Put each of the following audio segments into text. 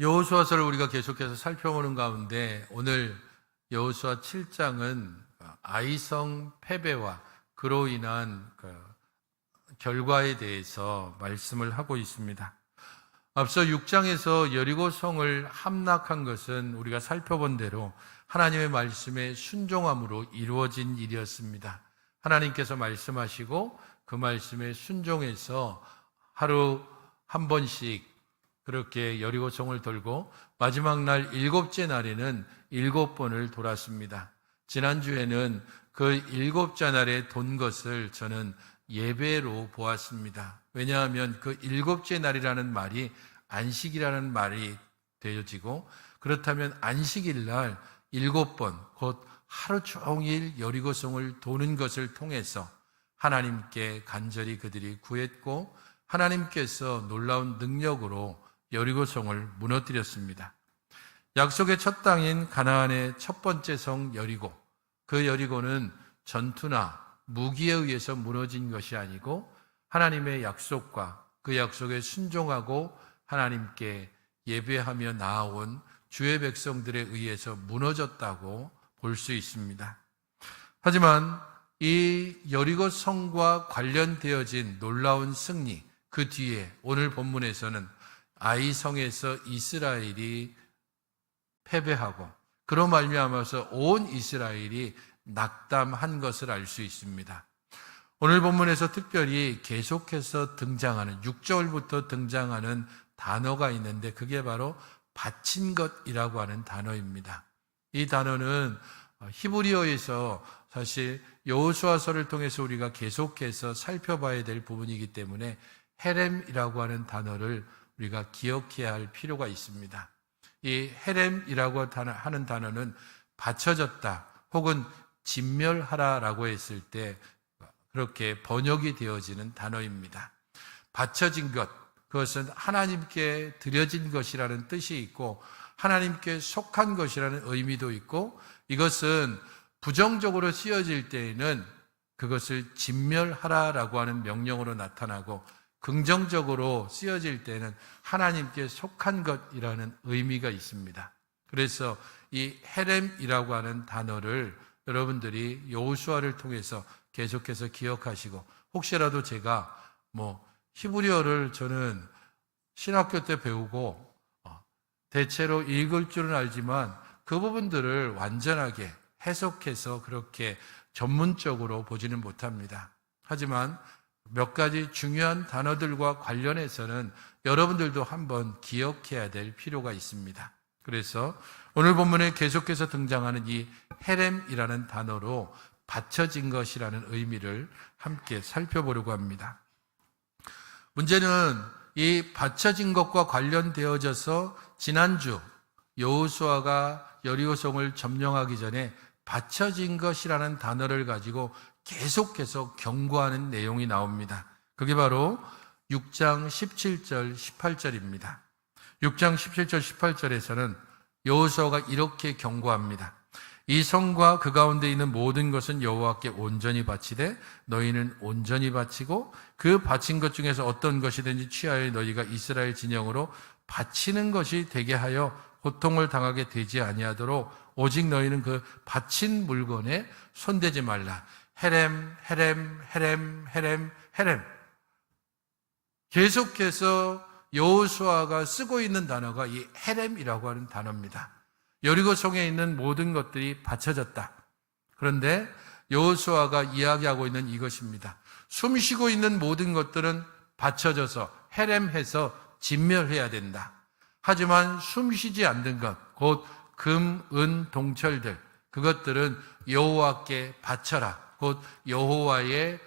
여호수아서를 우리가 계속해서 살펴보는 가운데 오늘 여호수아 7장은 아이성 패배와 그로 인한 결과에 대해서 말씀을 하고 있습니다. 앞서 6장에서 여리고 성을 함락한 것은 우리가 살펴본 대로 하나님의 말씀에 순종함으로 이루어진 일이었습니다. 하나님께서 말씀하시고 그 말씀에 순종해서 하루 한 번씩 그렇게 여리고 성을 돌고 마지막 날 7째 날에는 7번을 돌았습니다. 지난주에는 그 7째 날에 돈 것을 저는 예배로 보았습니다. 왜냐하면 그 7째 날이라는 말이 안식이라는 말이 되어지고, 그렇다면 안식일 날 7번 곧 하루 종일 여리고성을 도는 것을 통해서 하나님께 간절히 그들이 구했고 하나님께서 놀라운 능력으로 여리고성을 무너뜨렸습니다. 약속의 첫 땅인 가나안의 첫 번째 성 여리고, 그 여리고는 전투나 무기에 의해서 무너진 것이 아니고 하나님의 약속과 그 약속에 순종하고 하나님께 예배하며 나아온 주의 백성들에 의해서 무너졌다고 볼 수 있습니다. 하지만 이 여리고 성과 관련되어진 놀라운 승리, 그 뒤에 오늘 본문에서는 아이성에서 이스라엘이 패배하고 그로 말미암아서 온 이스라엘이 낙담한 것을 알 수 있습니다. 오늘 본문에서 특별히 계속해서 등장하는 6절부터 등장하는 단어가 있는데 그게 바로 바친 것이라고 하는 단어입니다. 이 단어는 히브리어에서 사실 여호수아서를 통해서 우리가 계속해서 살펴봐야 될 부분이기 때문에 헤렘이라고 하는 단어를 우리가 기억해야 할 필요가 있습니다. 이 헤렘이라고 하는 단어는 받쳐졌다 혹은 진멸하라라고 했을 때 그렇게 번역이 되어지는 단어입니다. 받쳐진 것, 그것은 하나님께 드려진 것이라는 뜻이 있고 하나님께 속한 것이라는 의미도 있고, 이것은 부정적으로 쓰여질 때에는 그것을 진멸하라라고 하는 명령으로 나타나고, 긍정적으로 쓰여질 때는 하나님께 속한 것이라는 의미가 있습니다. 그래서 이 헤렘이라고 하는 단어를 여러분들이 여호수아를 통해서 계속해서 기억하시고, 혹시라도 제가 히브리어를 저는 신학교 때 배우고 대체로 읽을 줄은 알지만 그 부분들을 완전하게 해석해서 그렇게 전문적으로 보지는 못합니다. 하지만 몇 가지 중요한 단어들과 관련해서는 여러분들도 한번 기억해야 될 필요가 있습니다. 그래서 오늘 본문에 계속해서 등장하는 이 헤렘이라는 단어로 받쳐진 것이라는 의미를 함께 살펴보려고 합니다. 문제는 이 받쳐진 것과 관련되어져서 지난주 여호수아가 여리고성을 점령하기 전에 받쳐진 것이라는 단어를 가지고 계속해서 경고하는 내용이 나옵니다. 그게 바로 6장 17절 18절입니다. 6장 17절 18절에서는 여호수아가 이렇게 경고합니다. 이 성과 그 가운데 있는 모든 것은 여호와께 온전히 바치되 너희는 온전히 바치고 그 바친 것 중에서 어떤 것이든지 취하여 너희가 이스라엘 진영으로 바치는 것이 되게 하여 고통을 당하게 되지 아니하도록 오직 너희는 그 바친 물건에 손대지 말라. 헤렘, 헤렘, 헤렘, 헤렘, 헤렘. 계속해서 여호수아가 쓰고 있는 단어가 이 헤렘이라고 하는 단어입니다. 여리고성에 있는 모든 것들이 받쳐졌다. 그런데 여호수아가 이야기하고 있는 이것입니다. 숨쉬고 있는 모든 것들은 받쳐져서 헤렘해서 진멸해야 된다. 하지만 숨쉬지 않는 것, 곧 금, 은, 동철들, 그것들은 여호와께 바쳐라. 곧 여호와의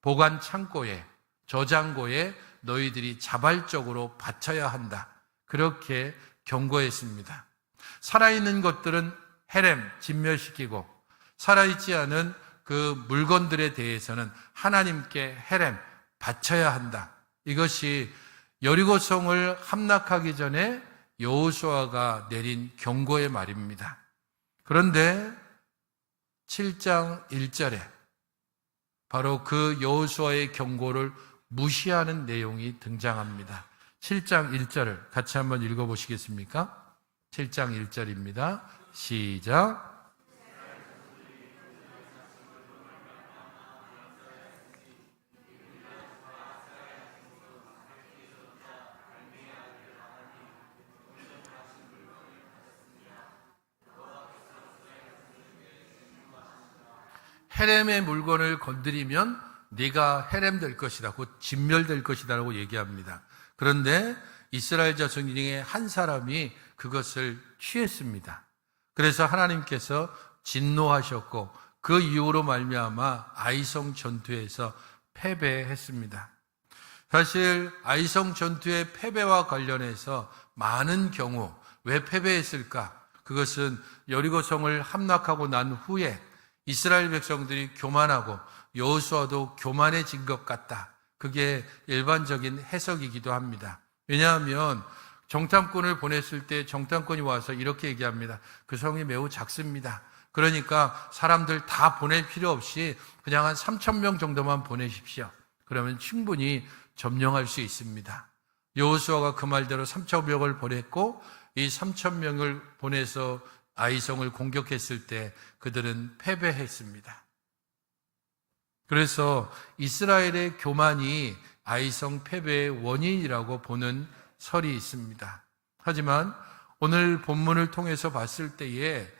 보관 창고에, 저장고에 너희들이 자발적으로 바쳐야 한다. 그렇게 경고했습니다. 살아있는 것들은 헤렘, 진멸시키고 살아있지 않은 그 물건들에 대해서는 하나님께 헤렘, 바쳐야 한다. 이것이 여리고성을 함락하기 전에 여호수아가 내린 경고의 말입니다. 그런데 7장 1절에 바로 그 여호수아의 경고를 무시하는 내용이 등장합니다. 7장 1절을 같이 한번 읽어보시겠습니까? 7장 1절입니다. 시작. 헤렘의 물건을 건드리면 네가 헤렘 될 것이다, 곧 진멸될 것이다 라고 얘기합니다. 그런데 이스라엘 자손 중에 한 사람이 그것을 취했습니다. 그래서 하나님께서 진노하셨고 그 이후로 말미암아 아이성 전투에서 패배했습니다. 사실 아이성 전투의 패배와 관련해서 많은 경우 왜 패배했을까? 그것은 여리고성을 함락하고 난 후에 이스라엘 백성들이 교만하고 여호수아도 교만해진 것 같다. 그게 일반적인 해석이기도 합니다. 왜냐하면 정탐꾼을 보냈을 때 정탐꾼이 와서 이렇게 얘기합니다. 그 성이 매우 작습니다. 그러니까 사람들 다 보낼 필요 없이 그냥 한 3,000명 정도만 보내십시오. 그러면 충분히 점령할 수 있습니다. 여호수아가 그 말대로 3,000명을 보냈고 이 3,000명을 보내서 아이성을 공격했을 때 그들은 패배했습니다. 그래서 이스라엘의 교만이 아이성 패배의 원인이라고 보는 설이 있습니다. 하지만 오늘 본문을 통해서 봤을 때에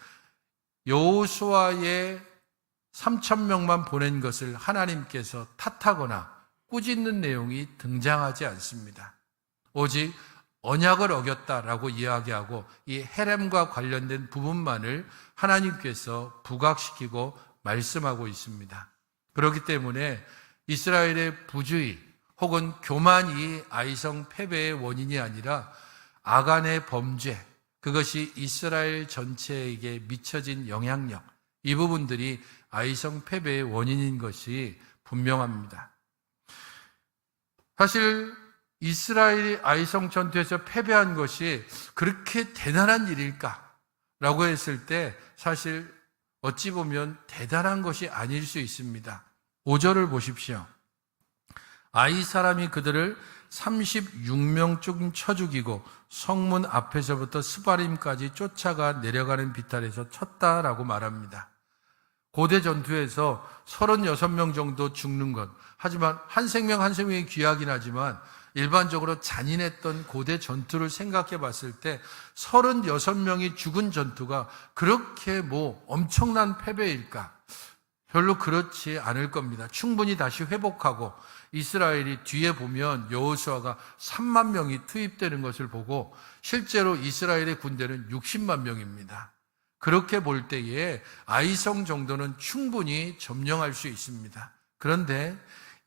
여호수아의 3,000명만 보낸 것을 하나님께서 탓하거나 꾸짖는 내용이 등장하지 않습니다. 오직 언약을 어겼다라고 이야기하고 이 헤렘과 관련된 부분만을 하나님께서 부각시키고 말씀하고 있습니다. 그렇기 때문에 이스라엘의 부주의 혹은 교만이 아이성 패배의 원인이 아니라 아간의 범죄, 그것이 이스라엘 전체에게 미쳐진 영향력, 이 부분들이 아이성 패배의 원인인 것이 분명합니다. 사실 이스라엘이 아이성 전투에서 패배한 것이 그렇게 대단한 일일까? 라고 했을 때 사실 어찌 보면 대단한 것이 아닐 수 있습니다. 5절을 보십시오. 아이 사람이 그들을 36명쯤 쳐 죽이고 성문 앞에서부터 스바림까지 쫓아가 내려가는 비탈에서 쳤다라고 말합니다. 고대 전투에서 36명 정도 죽는 것, 하지만 한 생명 한 생명이 귀하긴 하지만 일반적으로 잔인했던 고대 전투를 생각해 봤을 때 36명이 죽은 전투가 그렇게 엄청난 패배일까? 별로 그렇지 않을 겁니다. 충분히 다시 회복하고 이스라엘이 뒤에 보면 여호수아가 3만 명이 투입되는 것을 보고 실제로 이스라엘의 군대는 60만 명입니다. 그렇게 볼 때에 아이성 정도는 충분히 점령할 수 있습니다. 그런데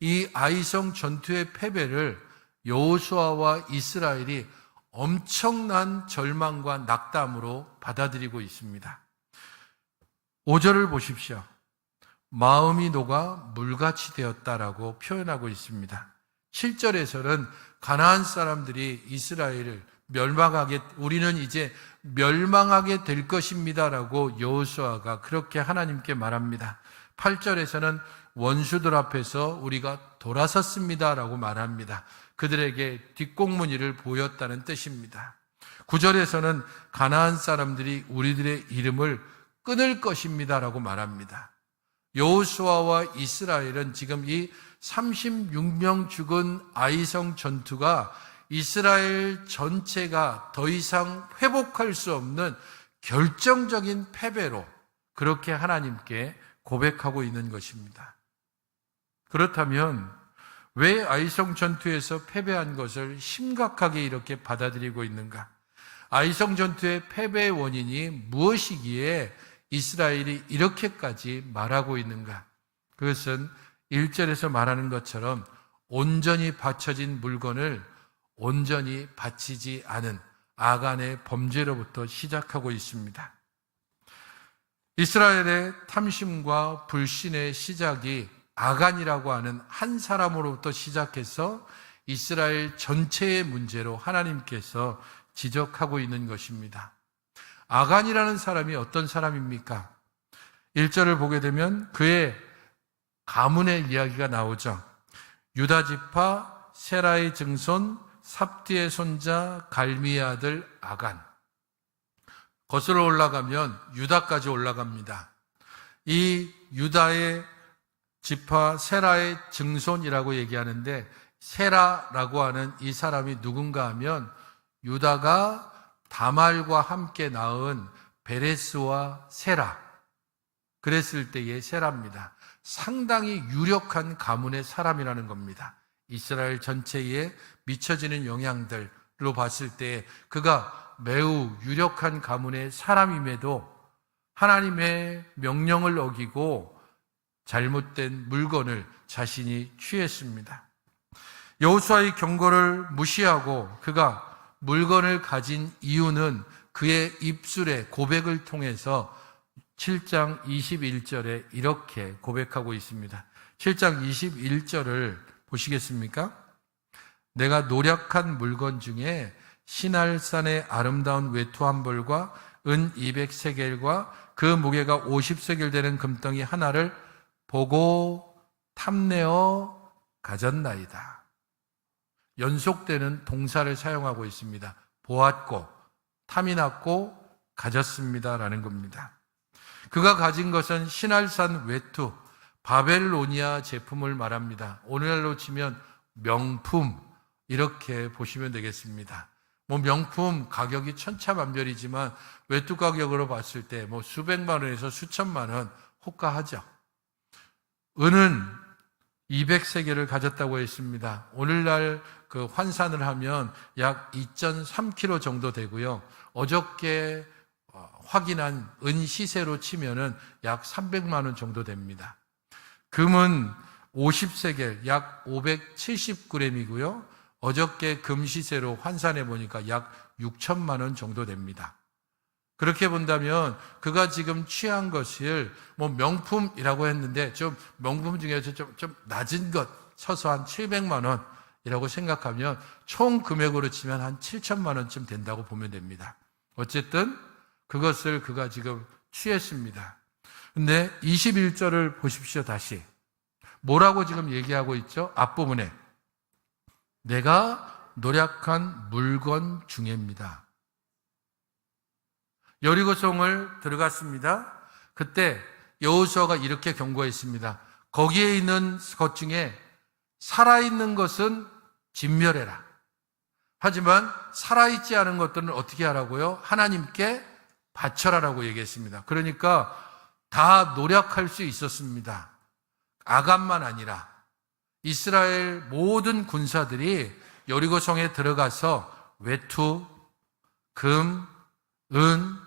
이 아이성 전투의 패배를 여호수아와 이스라엘이 엄청난 절망과 낙담으로 받아들이고 있습니다. 5절을 보십시오. 마음이 녹아 물같이 되었다라고 표현하고 있습니다. 7절에서는 가나안 사람들이 이스라엘을 우리는 이제 멸망하게 될 것입니다라고 여호수아가 그렇게 하나님께 말합니다. 8절에서는 원수들 앞에서 우리가 돌아섰습니다라고 말합니다. 그들에게 뒷공무니를 보였다는 뜻입니다. 9절에서는 가나안 사람들이 우리들의 이름을 끊을 것입니다라고 말합니다. 여호수아와 이스라엘은 지금 이 36명 죽은 아이성 전투가 이스라엘 전체가 더 이상 회복할 수 없는 결정적인 패배로 그렇게 하나님께 고백하고 있는 것입니다. 그렇다면 왜 아이성 전투에서 패배한 것을 심각하게 이렇게 받아들이고 있는가? 아이성 전투의 패배의 원인이 무엇이기에 이스라엘이 이렇게까지 말하고 있는가? 그것은 1절에서 말하는 것처럼 온전히 바쳐진 물건을 온전히 바치지 않은 아간의 범죄로부터 시작하고 있습니다. 이스라엘의 탐심과 불신의 시작이 아간이라고 하는 한 사람으로부터 시작해서 이스라엘 전체의 문제로 하나님께서 지적하고 있는 것입니다. 아간이라는 사람이 어떤 사람입니까? 1절을 보게 되면 그의 가문의 이야기가 나오죠. 유다 지파 세라의 증손 삽디의 손자 갈미의 아들 아간. 거슬러 올라가면 유다까지 올라갑니다. 이 유다의 지파 세라의 증손이라고 얘기하는데, 세라라고 하는 이 사람이 누군가 하면 유다가 다말과 함께 낳은 베레스와 세라, 그랬을 때의 세라입니다. 상당히 유력한 가문의 사람이라는 겁니다. 이스라엘 전체에 미쳐지는 영향들로 봤을 때 그가 매우 유력한 가문의 사람임에도 하나님의 명령을 어기고 잘못된 물건을 자신이 취했습니다. 여호수아의 경고를 무시하고 그가 물건을 가진 이유는 그의 입술의 고백을 통해서 7장 21절에 이렇게 고백하고 있습니다. 7장 21절을 보시겠습니까? 내가 노력한 물건 중에 시날산의 아름다운 외투 한 벌과 은 200세겔과 그 무게가 50세겔 되는 금덩이 하나를 보고 탐내어 가졌나이다. 연속되는 동사를 사용하고 있습니다. 보았고, 탐이 났고, 가졌습니다라는 겁니다. 그가 가진 것은 시날산 외투, 바벨로니아 제품을 말합니다. 오늘날로 치면 명품, 이렇게 보시면 되겠습니다. 명품 가격이 천차만별이지만 외투 가격으로 봤을 때 수백만 원에서 수천만 원 호가하죠. 은은 200세겔을 가졌다고 했습니다. 오늘날 그 환산을 하면 약 2.3kg 정도 되고요. 어저께 확인한 은 시세로 치면은 약 300만 원 정도 됩니다. 금은 50세겔, 약 570g이고요. 어저께 금 시세로 환산해 보니까 약 6천만 원 정도 됩니다. 그렇게 본다면 그가 지금 취한 것을 명품이라고 했는데 좀 명품 중에서 좀 낮은 것 쳐서 한 700만 원이라고 생각하면 총 금액으로 치면 한 7천만 원쯤 된다고 보면 됩니다. 어쨌든 그것을 그가 지금 취했습니다. 근데 21절을 보십시오. 다시 뭐라고 지금 얘기하고 있죠? 앞부분에 내가 노력한 물건 중에입니다. 여리고성을 들어갔습니다. 그때 여호수아가 이렇게 경고했습니다. 거기에 있는 것 중에 살아있는 것은 진멸해라. 하지만 살아있지 않은 것들은 어떻게 하라고요? 하나님께 바쳐라라고 얘기했습니다. 그러니까 다 노력할 수 있었습니다. 아간만 아니라 이스라엘 모든 군사들이 여리고성에 들어가서 외투, 금, 은,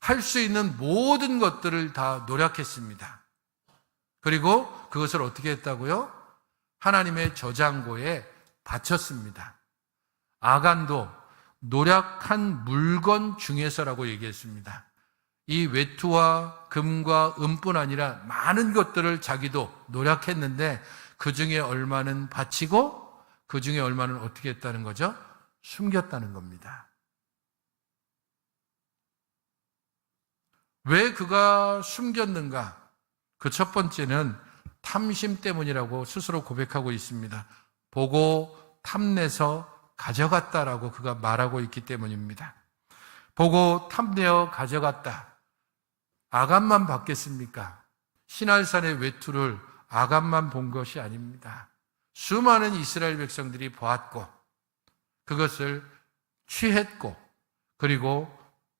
할 수 있는 모든 것들을 다 노력했습니다. 그리고 그것을 어떻게 했다고요? 하나님의 저장고에 바쳤습니다. 아간도 노력한 물건 중에서라고 얘기했습니다. 이 외투와 금과 은뿐 아니라 많은 것들을 자기도 노력했는데 그 중에 얼마는 바치고 그 중에 얼마는 어떻게 했다는 거죠? 숨겼다는 겁니다. 왜 그가 숨겼는가? 그 첫 번째는 탐심 때문이라고 스스로 고백하고 있습니다. 보고 탐내서 가져갔다라고 그가 말하고 있기 때문입니다. 보고 탐내어 가져갔다. 아간만 봤겠습니까? 시날산의 외투를 아간만 본 것이 아닙니다. 수많은 이스라엘 백성들이 보았고 그것을 취했고 그리고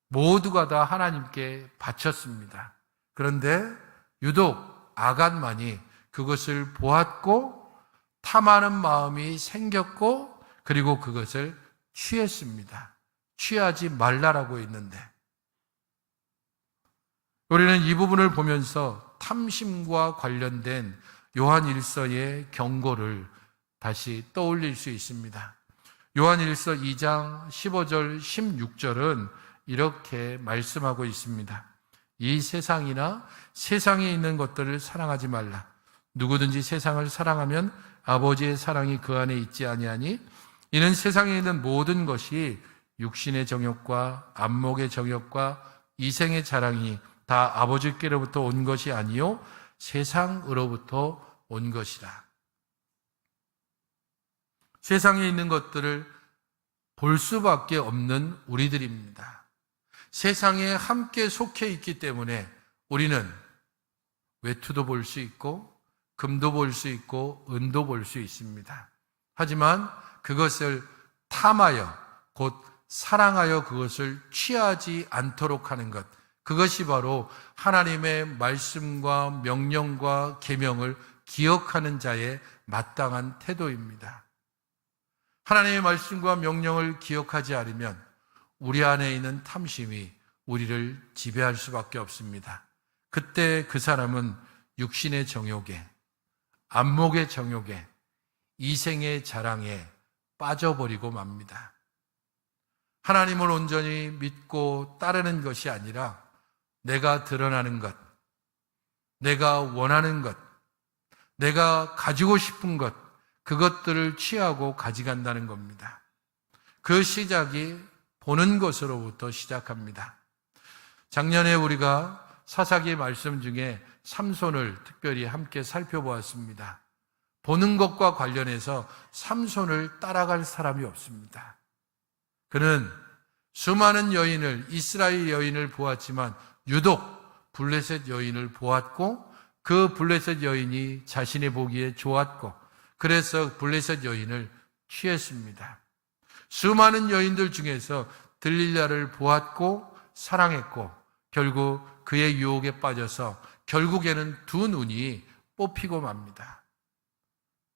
모두가 다 하나님께 바쳤습니다. 그런데 유독 아간만이 그것을 보았고 탐하는 마음이 생겼고 그리고 그것을 취했습니다. 취하지 말라라고 했는데 우리는 이 부분을 보면서 탐심과 관련된 요한일서의 경고를 다시 떠올릴 수 있습니다. 요한일서 2장 15절 16절은 이렇게 말씀하고 있습니다. 이 세상이나 세상에 있는 것들을 사랑하지 말라. 누구든지 세상을 사랑하면 아버지의 사랑이 그 안에 있지 아니하니 이는 세상에 있는 모든 것이 육신의 정욕과 안목의 정욕과 이생의 자랑이 다 아버지께로부터 온 것이 아니요 세상으로부터 온 것이라. 세상에 있는 것들을 볼 수밖에 없는 우리들입니다. 세상에 함께 속해 있기 때문에 우리는 외투도 볼 수 있고 금도 볼 수 있고 은도 볼 수 있습니다. 하지만 그것을 탐하여 곧 사랑하여 그것을 취하지 않도록 하는 것, 그것이 바로 하나님의 말씀과 명령과 계명을 기억하는 자의 마땅한 태도입니다. 하나님의 말씀과 명령을 기억하지 않으면 우리 안에 있는 탐심이 우리를 지배할 수밖에 없습니다. 그때 그 사람은 육신의 정욕에, 안목의 정욕에, 이생의 자랑에 빠져버리고 맙니다. 하나님을 온전히 믿고 따르는 것이 아니라 내가 드러나는 것, 내가 원하는 것, 내가 가지고 싶은 것, 그것들을 취하고 가져간다는 겁니다. 그 시작이 보는 것으로부터 시작합니다. 작년에 우리가 사사기 말씀 중에 삼손을 특별히 함께 살펴보았습니다. 보는 것과 관련해서 삼손을 따라갈 사람이 없습니다. 그는 수많은 여인을, 이스라엘 여인을 보았지만 유독 블레셋 여인을 보았고 그 블레셋 여인이 자신이 보기에 좋았고 그래서 블레셋 여인을 취했습니다. 수많은 여인들 중에서 들릴라를 보았고 사랑했고 결국 그의 유혹에 빠져서 결국에는 두 눈이 뽑히고 맙니다.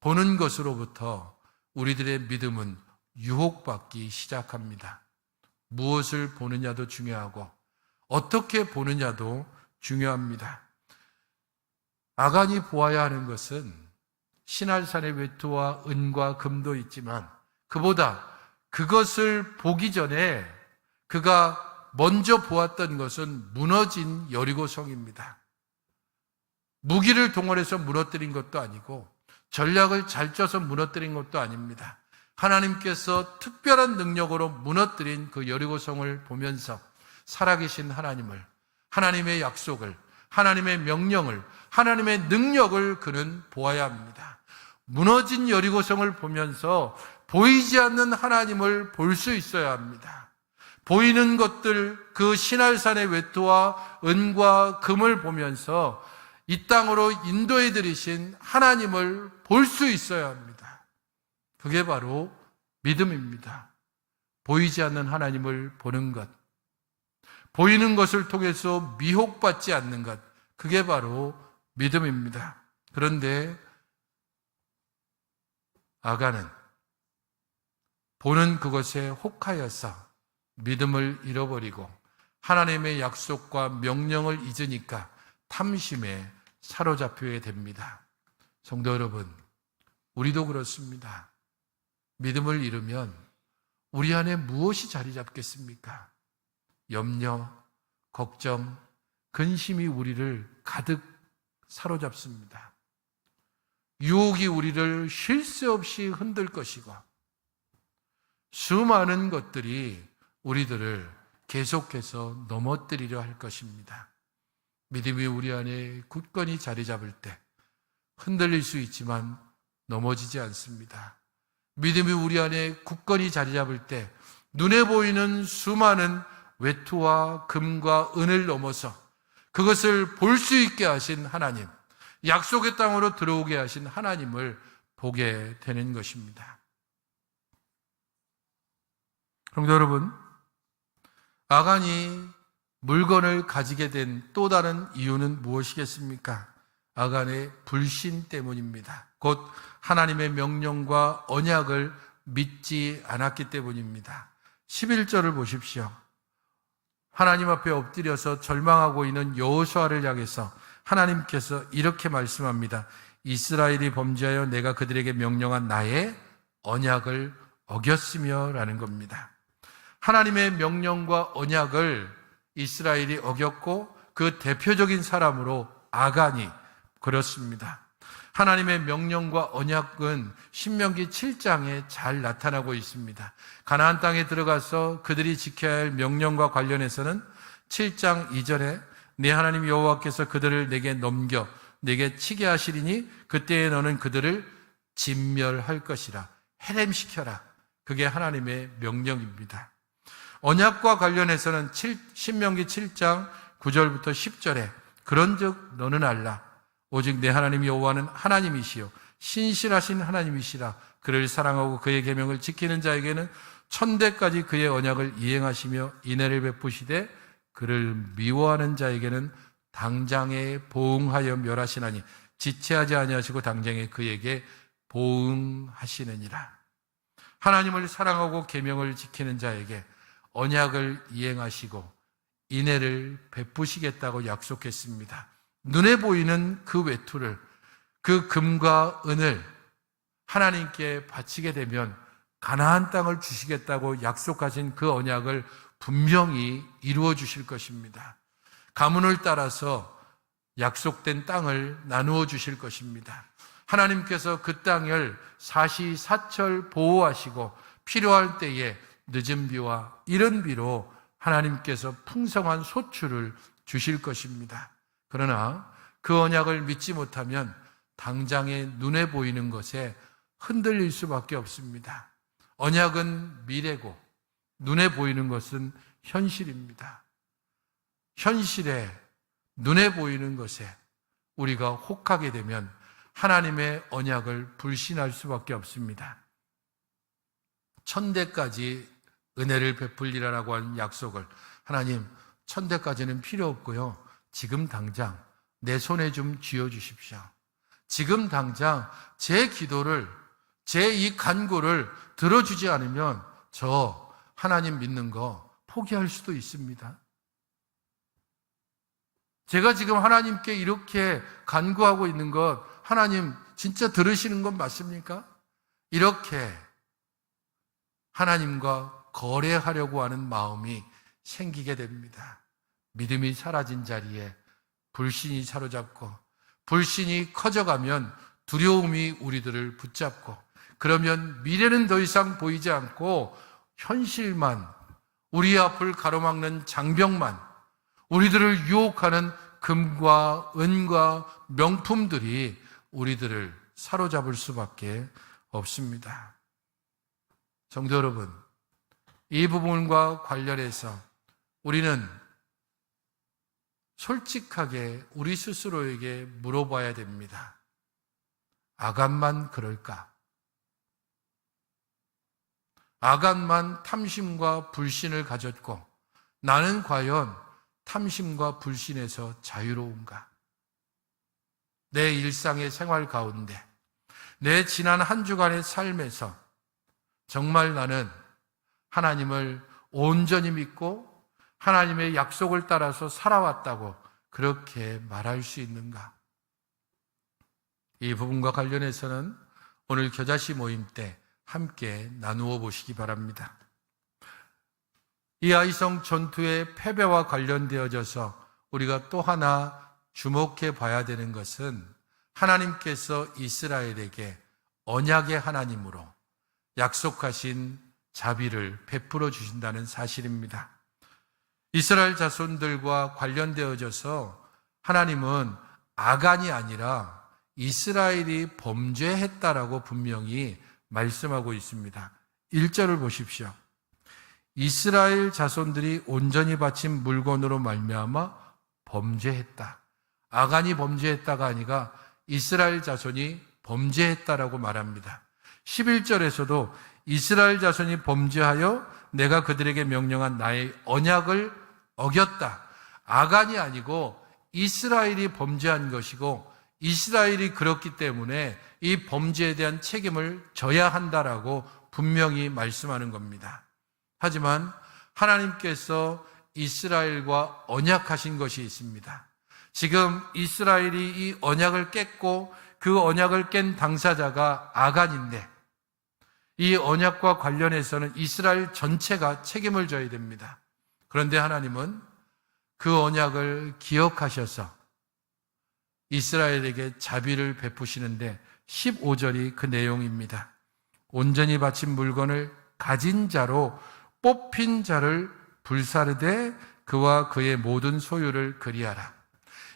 보는 것으로부터 우리들의 믿음은 유혹받기 시작합니다. 무엇을 보느냐도 중요하고 어떻게 보느냐도 중요합니다. 아간이 보아야 하는 것은 시날산의 외투와 은과 금도 있지만 그보다 그것을 보기 전에 그가 먼저 보았던 것은 무너진 여리고성입니다. 무기를 동원해서 무너뜨린 것도 아니고 전략을 잘 짜서 무너뜨린 것도 아닙니다. 하나님께서 특별한 능력으로 무너뜨린 그 여리고성을 보면서 살아계신 하나님을, 하나님의 약속을, 하나님의 명령을, 하나님의 능력을 그는 보아야 합니다. 무너진 여리고성을 보면서 보이지 않는 하나님을 볼 수 있어야 합니다. 보이는 것들, 그 시날산의 외투와 은과 금을 보면서 이 땅으로 인도해 들이신 하나님을 볼 수 있어야 합니다. 그게 바로 믿음입니다. 보이지 않는 하나님을 보는 것, 보이는 것을 통해서 미혹받지 않는 것, 그게 바로 믿음입니다. 그런데 아간은 보는 그것에 혹하여서 믿음을 잃어버리고 하나님의 약속과 명령을 잊으니까 탐심에 사로잡히게 됩니다. 성도 여러분, 우리도 그렇습니다. 믿음을 잃으면 우리 안에 무엇이 자리 잡겠습니까? 염려, 걱정, 근심이 우리를 가득 사로잡습니다. 유혹이 우리를 쉴 새 없이 흔들 것이고 수많은 것들이 우리들을 계속해서 넘어뜨리려 할 것입니다. 믿음이 우리 안에 굳건히 자리 잡을 때 흔들릴 수 있지만 넘어지지 않습니다. 믿음이 우리 안에 굳건히 자리 잡을 때 눈에 보이는 수많은 외투와 금과 은을 넘어서 그것을 볼 수 있게 하신 하나님, 약속의 땅으로 들어오게 하신 하나님을 보게 되는 것입니다. 성도 여러분, 아간이 물건을 가지게 된 또 다른 이유는 무엇이겠습니까? 아간의 불신 때문입니다. 곧 하나님의 명령과 언약을 믿지 않았기 때문입니다. 11절을 보십시오. 하나님 앞에 엎드려서 절망하고 있는 여호수아를 향해서 하나님께서 이렇게 말씀합니다. 이스라엘이 범죄하여 내가 그들에게 명령한 나의 언약을 어겼으며 라는 겁니다. 하나님의 명령과 언약을 이스라엘이 어겼고 그 대표적인 사람으로 아간이 그렇습니다. 하나님의 명령과 언약은 신명기 7장에 잘 나타나고 있습니다. 가나안 땅에 들어가서 그들이 지켜야 할 명령과 관련해서는 7장 이전에 네 하나님 여호와께서 그들을 내게 넘겨 내게 치게 하시리니 그때에 너는 그들을 진멸할 것이라, 해렘시켜라. 그게 하나님의 명령입니다. 언약과 관련해서는 신명기 7장 9절부터 10절에 그런즉 너는 알라. 오직 내 하나님 여호와는 하나님이시요 신실하신 하나님이시라. 그를 사랑하고 그의 계명을 지키는 자에게는 천대까지 그의 언약을 이행하시며 인애를 베푸시되 그를 미워하는 자에게는 당장에 보응하여 멸하시나니 지체하지 아니하시고 당장에 그에게 보응하시느니라. 하나님을 사랑하고 계명을 지키는 자에게 언약을 이행하시고 인애를 베푸시겠다고 약속했습니다. 눈에 보이는 그 외투를, 그 금과 은을 하나님께 바치게 되면 가나안 땅을 주시겠다고 약속하신 그 언약을 분명히 이루어 주실 것입니다. 가문을 따라서 약속된 땅을 나누어 주실 것입니다. 하나님께서 그 땅을 사시사철 보호하시고 필요할 때에 늦은 비와 이른 비로 하나님께서 풍성한 소출을 주실 것입니다. 그러나 그 언약을 믿지 못하면 당장에 눈에 보이는 것에 흔들릴 수밖에 없습니다. 언약은 미래고 눈에 보이는 것은 현실입니다. 현실에 눈에 보이는 것에 우리가 혹하게 되면 하나님의 언약을 불신할 수밖에 없습니다. 천대까지 은혜를 베풀리라라고 하는 약속을 하나님 천대까지는 필요 없고요. 지금 당장 내 손에 좀 쥐어주십시오. 지금 당장 제 기도를, 제 이 간구를 들어주지 않으면 저 하나님 믿는 거 포기할 수도 있습니다. 제가 지금 하나님께 이렇게 간구하고 있는 것 하나님 진짜 들으시는 건 맞습니까? 이렇게 하나님과 거래하려고 하는 마음이 생기게 됩니다. 믿음이 사라진 자리에 불신이 사로잡고 불신이 커져가면 두려움이 우리들을 붙잡고 그러면 미래는 더 이상 보이지 않고 현실만, 우리 앞을 가로막는 장벽만, 우리들을 유혹하는 금과 은과 명품들이 우리들을 사로잡을 수밖에 없습니다. 성도 여러분, 이 부분과 관련해서 우리는 솔직하게 우리 스스로에게 물어봐야 됩니다. 아간만 그럴까? 아간만 탐심과 불신을 가졌고 나는 과연 탐심과 불신에서 자유로운가? 내 일상의 생활 가운데, 내 지난 한 주간의 삶에서 정말 나는 하나님을 온전히 믿고 하나님의 약속을 따라서 살아왔다고 그렇게 말할 수 있는가? 이 부분과 관련해서는 오늘 겨자씨 모임 때 함께 나누어 보시기 바랍니다. 이 아이성 전투의 패배와 관련되어져서 우리가 또 하나 주목해 봐야 되는 것은 하나님께서 이스라엘에게 언약의 하나님으로 약속하신 자비를 베풀어 주신다는 사실입니다. 이스라엘 자손들과 관련되어져서 하나님은 아간이 아니라 이스라엘이 범죄했다라고 분명히 말씀하고 있습니다. 1절을 보십시오. 이스라엘 자손들이 온전히 바친 물건으로 말미암아 범죄했다. 아간이 범죄했다가 아니라 이스라엘 자손이 범죄했다라고 말합니다. 11절에서도 이스라엘 자손이 범죄하여 내가 그들에게 명령한 나의 언약을 어겼다. 아간이 아니고 이스라엘이 범죄한 것이고 이스라엘이 그렇기 때문에 이 범죄에 대한 책임을 져야 한다라고 분명히 말씀하는 겁니다. 하지만 하나님께서 이스라엘과 언약하신 것이 있습니다. 지금 이스라엘이 이 언약을 깼고 그 언약을 깬 당사자가 아간인데 이 언약과 관련해서는 이스라엘 전체가 책임을 져야 됩니다. 그런데 하나님은 그 언약을 기억하셔서 이스라엘에게 자비를 베푸시는데 15절이 그 내용입니다. 온전히 바친 물건을 가진 자로 뽑힌 자를 불사르되 그와 그의 모든 소유를 그리하라.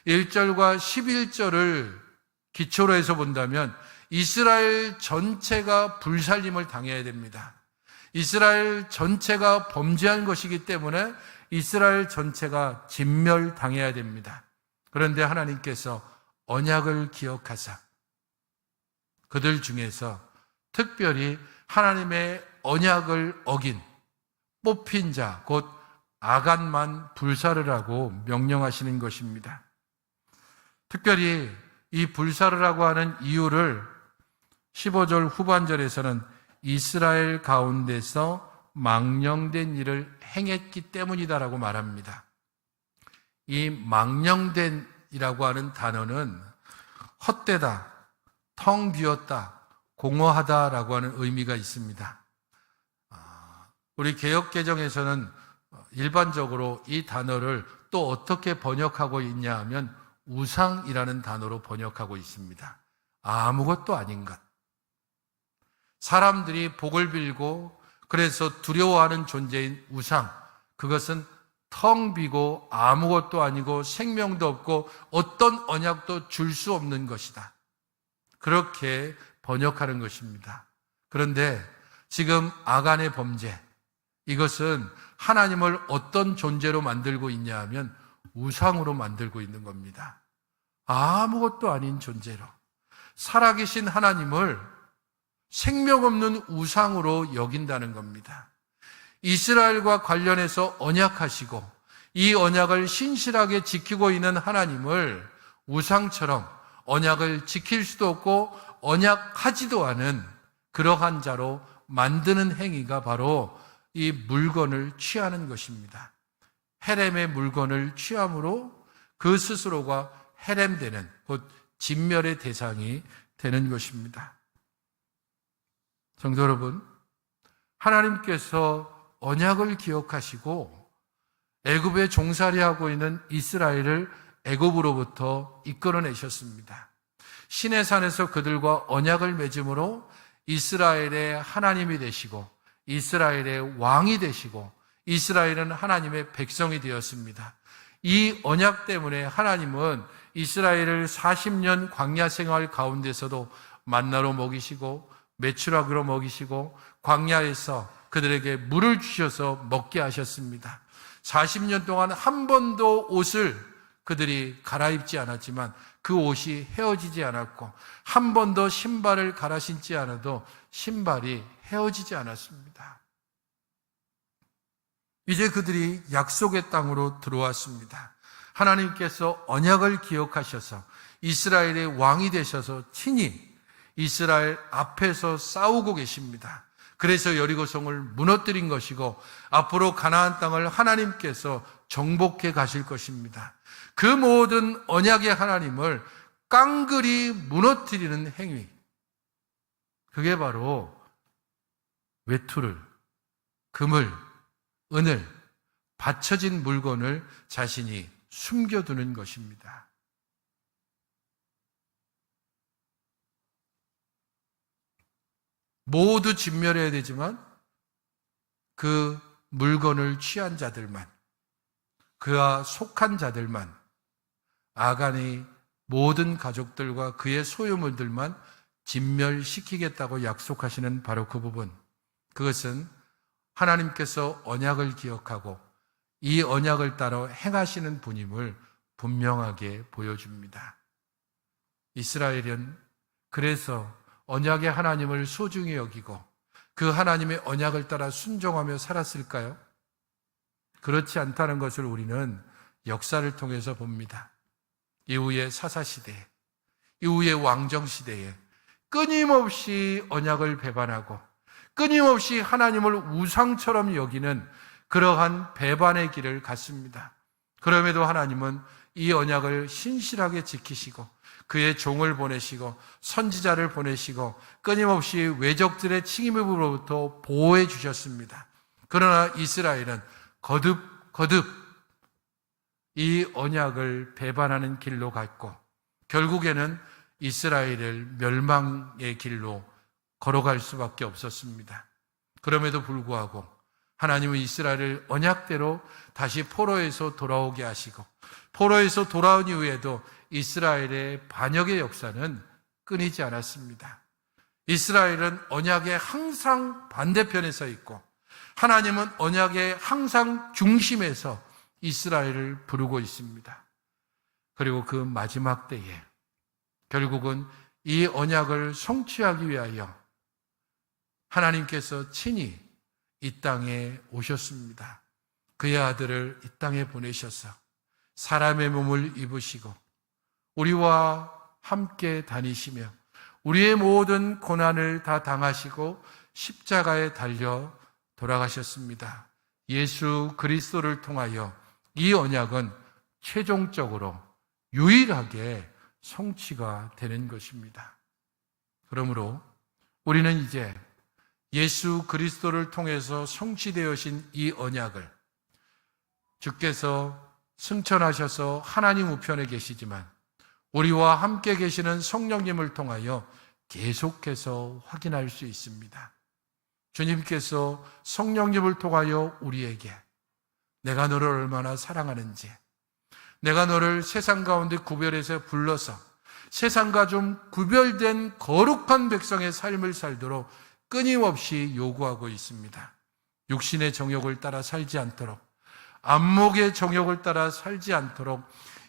1절과 11절을 기초로 해서 본다면 이스라엘 전체가 불살림을 당해야 됩니다. 이스라엘 전체가 범죄한 것이기 때문에 이스라엘 전체가 진멸당해야 됩니다. 그런데 하나님께서 언약을 기억하사 그들 중에서 특별히 하나님의 언약을 어긴 뽑힌 자, 곧 아간만 불사르라고 명령하시는 것입니다. 특별히 이 불사르라고 하는 이유를 15절 후반절에서는 이스라엘 가운데서 망령된 일을 행했기 때문이다라고 말합니다. 이 망령된이라고 하는 단어는 헛되다, 텅 비었다, 공허하다라고 하는 의미가 있습니다. 우리 개역개정에서는 일반적으로 이 단어를 또 어떻게 번역하고 있냐 하면 우상이라는 단어로 번역하고 있습니다. 아무것도 아닌 것. 사람들이 복을 빌고 그래서 두려워하는 존재인 우상, 그것은 텅 비고 아무것도 아니고 생명도 없고 어떤 언약도 줄 수 없는 것이다. 그렇게 번역하는 것입니다. 그런데 지금 아간의 범죄, 이것은 하나님을 어떤 존재로 만들고 있냐 하면 우상으로 만들고 있는 겁니다. 아무것도 아닌 존재로, 살아계신 하나님을 생명 없는 우상으로 여긴다는 겁니다. 이스라엘과 관련해서 언약하시고 이 언약을 신실하게 지키고 있는 하나님을 우상처럼 언약을 지킬 수도 없고 언약하지도 않은 그러한 자로 만드는 행위가 바로 이 물건을 취하는 것입니다. 헤렘의 물건을 취함으로 그 스스로가 헤렘되는, 곧 진멸의 대상이 되는 것입니다. 성도 여러분, 하나님께서 언약을 기억하시고 애굽에 종살이하고 있는 이스라엘을 애굽으로부터 이끌어내셨습니다. 시내산에서 그들과 언약을 맺음으로 이스라엘의 하나님이 되시고 이스라엘의 왕이 되시고 이스라엘은 하나님의 백성이 되었습니다. 이 언약 때문에 하나님은 이스라엘을 40년 광야 생활 가운데서도 만나로 먹이시고 메추라기로 먹이시고 광야에서 그들에게 물을 주셔서 먹게 하셨습니다. 40년 동안 한 번도 옷을 그들이 갈아입지 않았지만 그 옷이 헤어지지 않았고 한 번도 신발을 갈아 신지 않아도 신발이 헤어지지 않았습니다. 이제 그들이 약속의 땅으로 들어왔습니다. 하나님께서 언약을 기억하셔서 이스라엘의 왕이 되셔서 친히 이스라엘 앞에서 싸우고 계십니다. 그래서 여리고성을 무너뜨린 것이고 앞으로 가나안 땅을 하나님께서 정복해 가실 것입니다. 그 모든 언약의 하나님을 깡그리 무너뜨리는 행위, 그게 바로 외투를, 금을, 은을, 받쳐진 물건을 자신이 숨겨두는 것입니다. 모두 진멸해야 되지만 그 물건을 취한 자들만, 그와 속한 자들만, 아간의 모든 가족들과 그의 소유물들만 진멸시키겠다고 약속하시는 바로 그 부분, 그것은 하나님께서 언약을 기억하고 이 언약을 따라 행하시는 분임을 분명하게 보여줍니다. 이스라엘은 그래서 언약의 하나님을 소중히 여기고 그 하나님의 언약을 따라 순종하며 살았을까요? 그렇지 않다는 것을 우리는 역사를 통해서 봅니다. 이후의 사사시대에, 이후의 왕정시대에 끊임없이 언약을 배반하고 끊임없이 하나님을 우상처럼 여기는 그러한 배반의 길을 갔습니다. 그럼에도 하나님은 이 언약을 신실하게 지키시고 그의 종을 보내시고 선지자를 보내시고 끊임없이 외적들의 침입으로부터 보호해 주셨습니다. 그러나 이스라엘은 거듭 이 언약을 배반하는 길로 갔고 결국에는 이스라엘을 멸망의 길로 걸어갈 수밖에 없었습니다. 그럼에도 불구하고 하나님은 이스라엘을 언약대로 다시 포로에서 돌아오게 하시고 포로에서 돌아온 이후에도 이스라엘의 반역의 역사는 끊이지 않았습니다. 이스라엘은 언약의 항상 반대편에 서 있고 하나님은 언약의 항상 중심에서 이스라엘을 부르고 있습니다. 그리고 그 마지막 때에 결국은 이 언약을 성취하기 위하여 하나님께서 친히 이 땅에 오셨습니다. 그의 아들을 이 땅에 보내셔서 사람의 몸을 입으시고 우리와 함께 다니시며 우리의 모든 고난을 다 당하시고 십자가에 달려 돌아가셨습니다. 예수 그리스도를 통하여 이 언약은 최종적으로 유일하게 성취가 되는 것입니다. 그러므로 우리는 이제 예수 그리스도를 통해서 성취되어진 이 언약을 주께서 승천하셔서 하나님 우편에 계시지만 우리와 함께 계시는 성령님을 통하여 계속해서 확인할 수 있습니다. 주님께서 성령님을 통하여 우리에게 내가 너를 얼마나 사랑하는지, 내가 너를 세상 가운데 구별해서 불러서 세상과 좀 구별된 거룩한 백성의 삶을 살도록 끊임없이 요구하고 있습니다. 육신의 정욕을 따라 살지 않도록, 안목의 정욕을 따라 살지 않도록,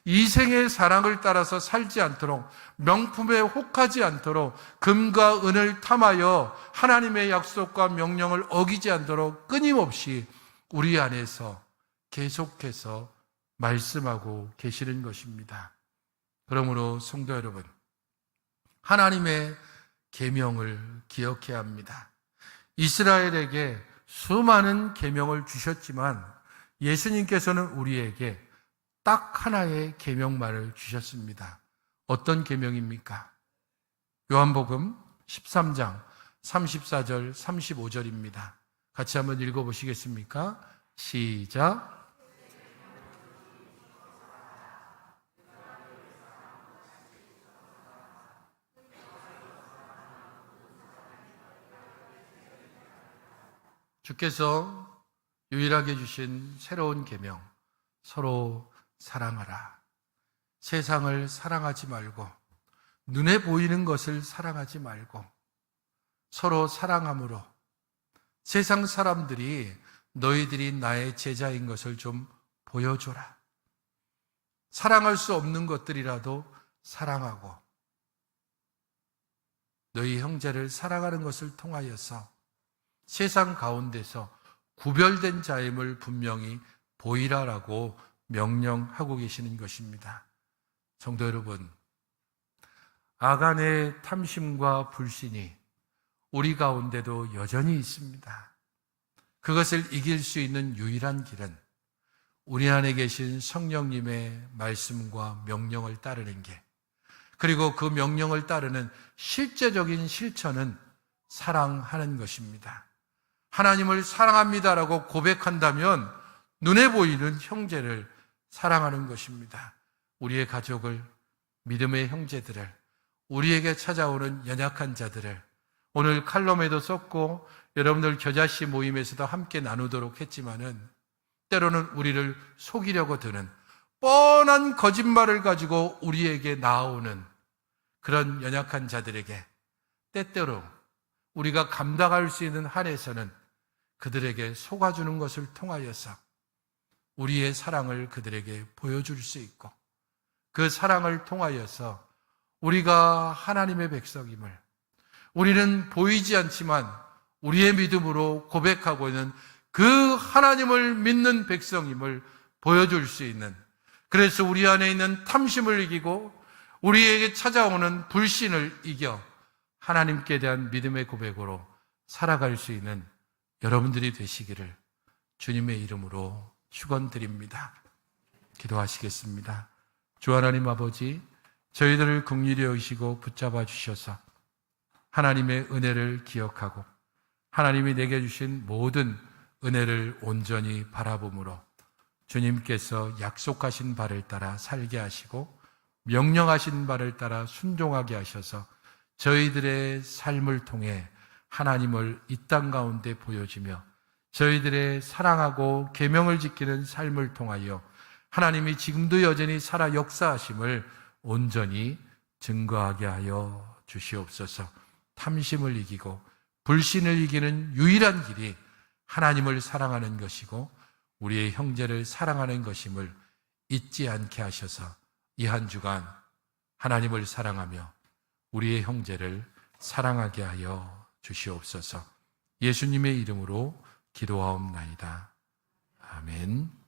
이생의 사랑을 따라서 살지 않도록, 명품에 혹하지 않도록, 금과 은을 탐하여 하나님의 약속과 명령을 어기지 않도록 끊임없이 우리 안에서 계속해서 말씀하고 계시는 것입니다. 그러므로 성도 여러분, 하나님의 계명을 기억해야 합니다. 이스라엘에게 수많은 계명을 주셨지만 예수님께서는 우리에게 딱 하나의 계명만을 주셨습니다. 어떤 계명입니까? 요한복음 13장 34절 35절입니다. 같이 한번 읽어보시겠습니까? 시작. 주께서 유일하게 주신 새로운 계명, 서로 사랑하라. 세상을 사랑하지 말고 눈에 보이는 것을 사랑하지 말고 서로 사랑함으로 세상 사람들이 너희들이 나의 제자인 것을 좀 보여줘라. 사랑할 수 없는 것들이라도 사랑하고 너희 형제를 사랑하는 것을 통하여서 세상 가운데서 구별된 자임을 분명히 보이라라고 명령하고 계시는 것입니다. 성도 여러분, 아간의 탐심과 불신이 우리 가운데도 여전히 있습니다. 그것을 이길 수 있는 유일한 길은 우리 안에 계신 성령님의 말씀과 명령을 따르는 게, 그리고 그 명령을 따르는 실제적인 실천은 사랑하는 것입니다. 하나님을 사랑합니다라고 고백한다면 눈에 보이는 형제를 사랑하는 것입니다. 우리의 가족을, 믿음의 형제들을, 우리에게 찾아오는 연약한 자들을 오늘 칼럼에도 썼고 여러분들 겨자씨 모임에서도 함께 나누도록 했지만은 때로는 우리를 속이려고 드는 뻔한 거짓말을 가지고 우리에게 나아오는 그런 연약한 자들에게 때때로 우리가 감당할 수 있는 한에서는 그들에게 속아주는 것을 통하여서 우리의 사랑을 그들에게 보여줄 수 있고 그 사랑을 통하여서 우리가 하나님의 백성임을, 우리는 보이지 않지만 우리의 믿음으로 고백하고 있는 그 하나님을 믿는 백성임을 보여줄 수 있는, 그래서 우리 안에 있는 탐심을 이기고 우리에게 찾아오는 불신을 이겨 하나님께 대한 믿음의 고백으로 살아갈 수 있는 여러분들이 되시기를 주님의 이름으로 축원드립니다. 기도하시겠습니다. 주 하나님 아버지, 저희들을 긍휼히 여기시고 붙잡아 주셔서 하나님의 은혜를 기억하고 하나님이 내게 주신 모든 은혜를 온전히 바라봄으로 주님께서 약속하신 바를 따라 살게 하시고 명령하신 바를 따라 순종하게 하셔서 저희들의 삶을 통해 하나님을 이 땅 가운데 보여주며 저희들의 사랑하고 계명을 지키는 삶을 통하여 하나님이 지금도 여전히 살아 역사하심을 온전히 증거하게 하여 주시옵소서. 탐심을 이기고 불신을 이기는 유일한 길이 하나님을 사랑하는 것이고 우리의 형제를 사랑하는 것임을 잊지 않게 하셔서 이 한 주간 하나님을 사랑하며 우리의 형제를 사랑하게 하여 주시옵소서. 예수님의 이름으로 기도하옵나이다. 아멘.